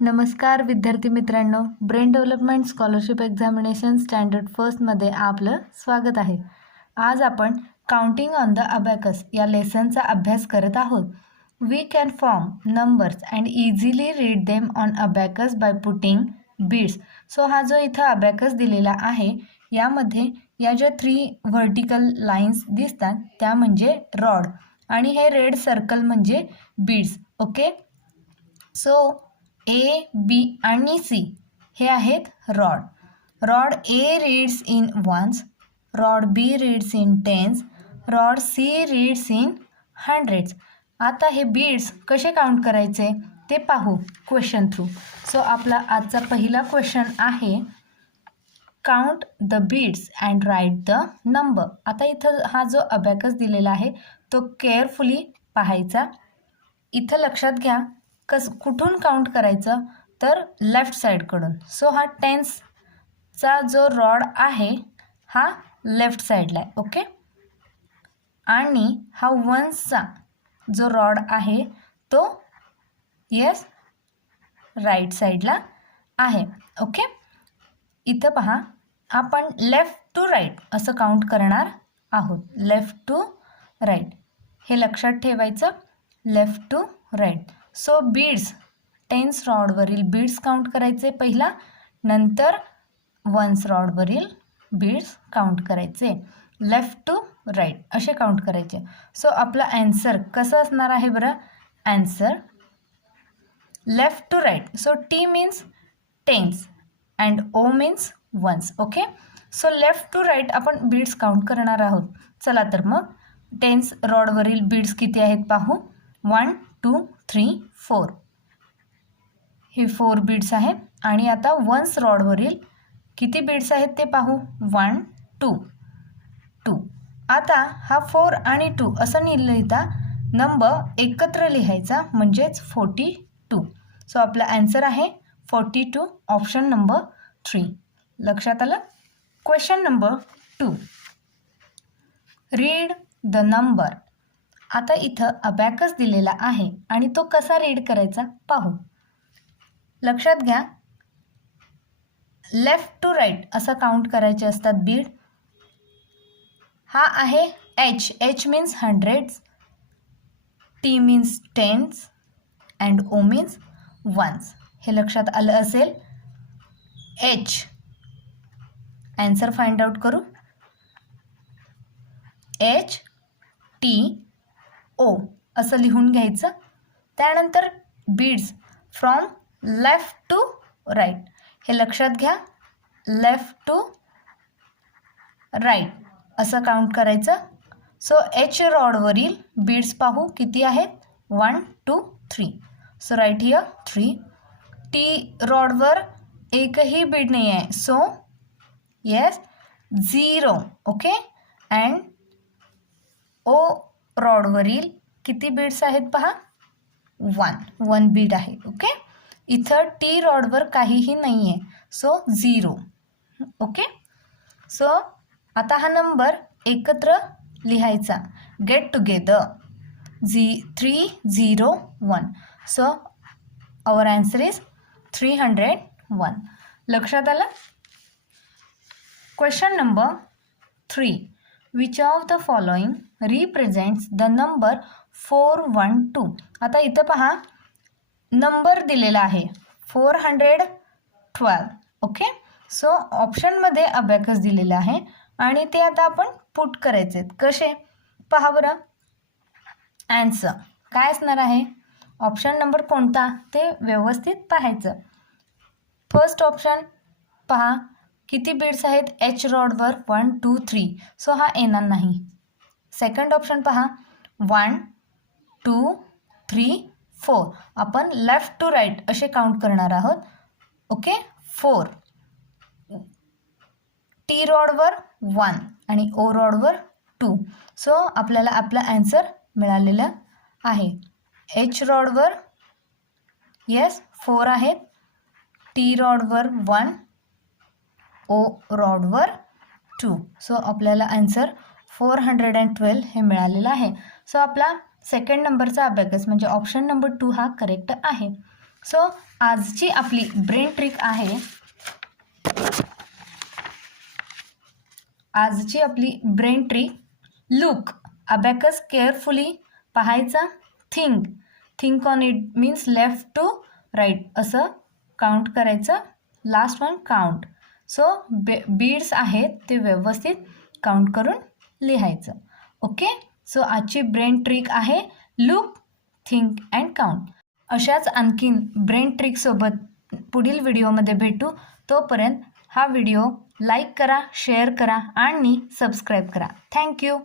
नमस्कार विद्यार्थी मित्रांनो, brain development scholarship examination standard फर्स्टमध्ये आपलं स्वागत आहे. आज आपण काउंटिंग ऑन द अबॅकस या लेसनचा अभ्यास करत आहोत. We can form numbers and easily read them on abacus by putting beads. So हा जो इथं अबॅकस दिलेला आहे यामध्ये या ज्या 3 व्हर्टिकल लाईन्स दिसतात त्या म्हणजे रॉड आणि हे रेड सर्कल म्हणजे beads. Okay, so A, B आणि सी हे आहेत rod. Rod A reads in ones, rod B reads in tens, rod C reads in hundreds. आता हे बीड्स कसे काउंट करायचे ते पाहू क्वेश्चन थ्रू. सो आपला आजचा पहिला क्वेश्चन आहे count the beads and write the number. आता इथं हा जो अबॅकस दिलेला आहे तो केअरफुली पाहायचा. इथं लक्षात घ्या कुठून काउंट करायचं तर लेफ्ट साईडकडून. सो हा टेन्सचा जो रॉड आहे हा लेफ्ट साईडला आहे. ओके, आणि हा वन्सचा जो रॉड आहे तो राईट साईडला आहे. ओके, इथं पहा आपण लेफ्ट टू राईट असं काउंट करणार आहोत. लेफ्ट टू राईट हे लक्षात ठेवायचं, left to right. So beads tens रॉडवरील बीड्स काउंट करायचे पहिला, नंतर वन्स रॉडवरील बीड्स काउंट करायचे. लेफ्ट टू राईट असे काउंट करायचे. सो आपला ॲन्सर कसं असणार आहे बरं? Answer left to right. So T means tens and O means ones. Okay, so left to right आपण बीड्स काउंट करणार आहोत. चला तर मग टेन्स रॉडवरील बीड्स किती आहेत पाहू. 1 2 3 4 हे 4 बीड्स आहेत. आणि आता वन्स रॉडवरील किती बीड्स आहेत ते पाहू. 1 2 2. आता हा 4 आणि 2 असं लिहिता नंबर एकत्र लिहायचा म्हणजेच 42. सो आपला ॲन्सर आहे 42, ऑप्शन नंबर 3. लक्षात आलं. Question number 2, read the number. आता इथं अबॅकस दिलेला आहे आणि तो कसा रीड करायचा पाहू. लक्षात घ्या लेफ्ट टू राईट असं काउंट करायचे असतात बीड. हा आहे H. H means hundreds, T means tens and O means ones. हे लक्षात आलं असेल. एच ॲन्सर फाइंड आउट करू. एच टी ओ असं लिहून घ्यायचं. त्यानंतर beads from left to right हे लक्षात घ्या. लेफ्ट टू राईट असं काउंट करायचं. सो एच रॉडवरील बीड्स पाहू किती आहेत. 1 2 3. So right here 3. टी रॉडवर एकही बीड नाही आहे. सो 0. ओके, अँड ओ रॉडवरील किती बीड्स आहेत पहा. 1 बीड आहे. ओके, इथं टी रॉडवर काहीही नाही आहे. सो 0. ओके, सो आता हा नंबर एकत्र लिहायचा. Get together 301. So our answer is 301. लक्षात आलं. Question number 3, which of the following represents the number 412. आता इथं पहा नंबर दिलेला आहे 412. ओके, सो ऑप्शनमध्ये अबॅकस दिलेला आहे आणि ते आता आपण पुट करायचे. कसे पहा बरं. ॲन्सर काय असणार आहे, ऑप्शन नंबर कोणता ते व्यवस्थित पाहायचं. फर्स्ट ऑप्शन पहा किती बीड्स आहेत एच रॉडवर. 1 2 3. सो हा येणार नाही. सेकंड ऑप्शन पहा 1 2 3 4. आपण लेफ्ट टू राईट असे काउंट करणार आहोत. ओके, 4. टी रॉडवर 1 आणि ओ रॉडवर 2. सो आपल्याला आपला ॲन्सर मिळालेला आहे. एच रॉडवर 4 आहेत, टी रॉडवर 1, ओ रॉडवर 2. सो आपल्याला ॲन्सर 412 हे मिळालेलं आहे. सो आपला सेकंड नंबरचा अबॅकस म्हणजे ऑप्शन नंबर 2 हा करेक्ट आहे. सो आजची आपली ब्रेन ट्रिक आहे, लुक अबॅकस केअरफुली पाहायचा, think on it means left to right असं काउंट करायचं, last one count. So beads आहेत ते व्यवस्थित काउंट करून लिहायचं. ओके, सो आजची ब्रेन ट्रिक आहे लुक, थिंक अँड काउंट. अशाच आणखीन ब्रेन ट्रिकसोबत पुढील व्हिडिओमध्ये भेटू. तोपर्यंत हा व्हिडिओ लाईक करा, शेअर करा आणि सबस्क्राईब करा. थँक्यू.